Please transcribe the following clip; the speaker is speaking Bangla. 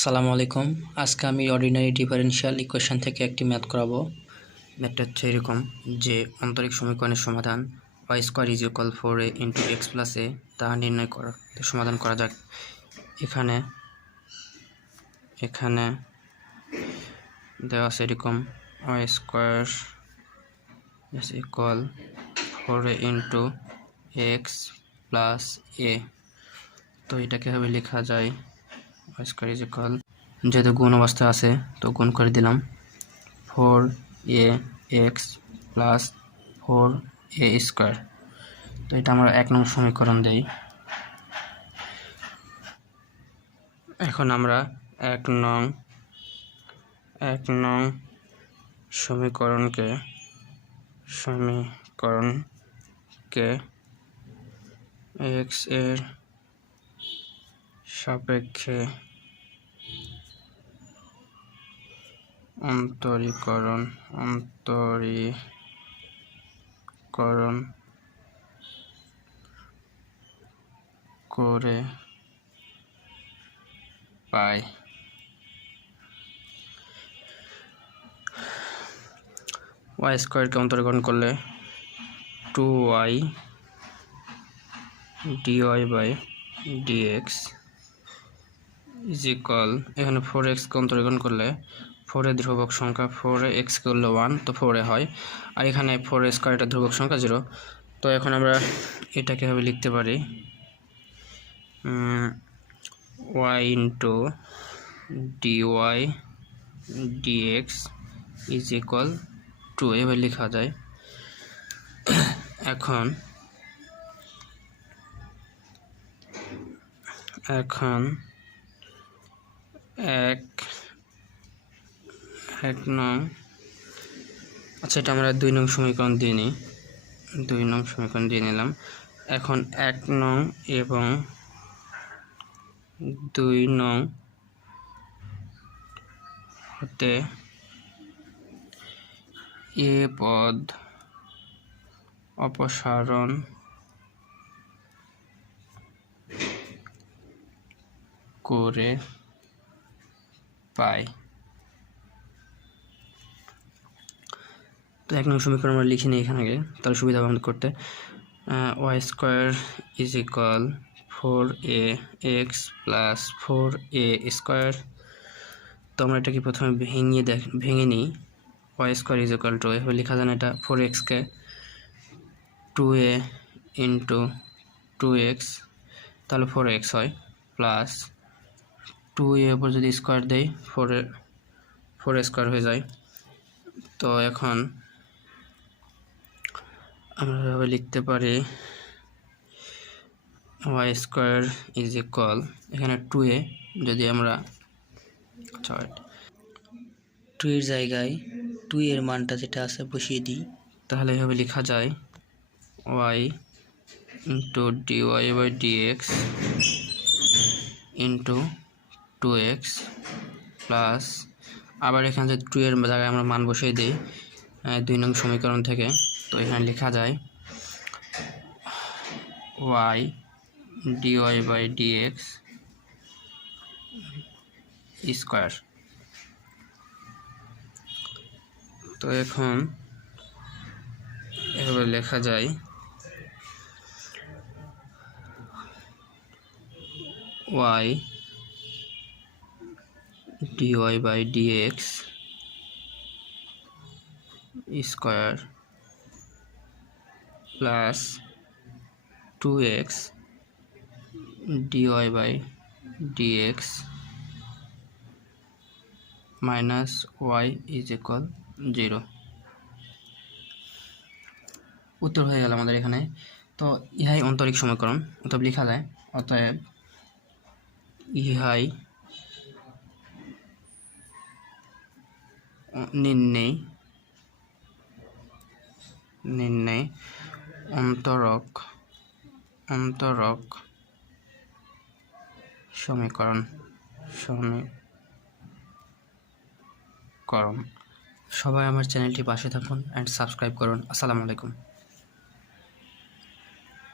আসসালামুআলাইকুম। আজকে আমি অর্ডিনারি ডিফারেনশিয়াল ইকুয়েশন থেকে একটি ম্যাথ করাবো। ম্যাথটা হচ্ছে এরকম যে অন্তরিক সমীকরণের সমাধান y square is equal 4a into x plus a তা নির্ণয় করা সমাধান করা যাক। এখানে দেওয়া আছে এরকম y square is equal 4a into x plus a. তো এটাকে হবে লেখা যায় y স্কয়ার ইজ ইকুয়াল, যেহেতু গুণ অবস্থা আছে তো গুণ করে দিলাম 4ax প্লাস 4a স্কয়ার। তো এটা আমরা 1 নং সমীকরণ দেই। এখন আমরা 1 নং সমীকরণকে x এর সাপেক্ষে অন্তরীকরণ করে পাই। y স্কয়ারকে অন্তরীকরণ করলে 2y dy by dx is equal, এখানে 4x কে অন্তরীকরণ করলে 4 এর ধ্রুবক সংখ্যা 4x করলে 1 তো 4 এ হয়, আর এখানে 4 স্কয়ার এটা ধ্রুবক সংখ্যা 0। তো এখন আমরা এটাকে ভাবে লিখতে পারি y into dy dx is equal 2 এভাবে লেখা যায়। এখন এক নং, আচ্ছা এটা আমরা 2 নং সমীকরণ দিয়ে নিই, 2 নং সমীকরণ দিয়ে নিলাম। এখন 1 নং এবং 2 নং হতে এ পদ অপসারণ করে পাই। তো 1 নং সমীকরণ আমরা লিখে নিই এখানে, তাহলে সুবিধা হবে আমাদের করতে। y square is equal 4ax plus 4a square. তো আমরা এটাকে প্রথমে ভেঙে নিই। y square is equal to এভাবে লেখা যায় না, এটা 4x কে 2a ইন্টু 2x তাহলে 4x হয়, প্লাস 2a উপর যদি স্কয়ার দেই 4 স্কয়ার হয়ে যায়। তো এখন আমরা লিখতে পারি y স্কয়ার ইজ ইকুয়াল, এখানে 2a যদি আমরা 2 এর জায়গায় 2 এর মানটা যেটা আছে বসিয়ে দিই, তাহলে এভাবে লেখা যায় y into dy by dx into 2x plus, আবার এখানে যদি 2 এর জায়গায় আমরা মান বসিয়ে দিই 2 নং সমীকরণ থেকে, তো এখানে লেখা যায় y dy by dx square. তো এখন এভাবে লেখা যায় y dy by dx square plus 2x dy by dx minus y is equal 0। উত্তর হয়ে গেল আমাদের এখানে। তো ইহাই অন্তরিক সমীকরণ, অতএব লেখা যায় ইহাই নির্ণয় অন্তরক সমীকরণ। সবাই আমার চ্যানেলটি পাশে থাকুন অ্যান্ড সাবস্ক্রাইব করুন। আসসালামু আলাইকুম।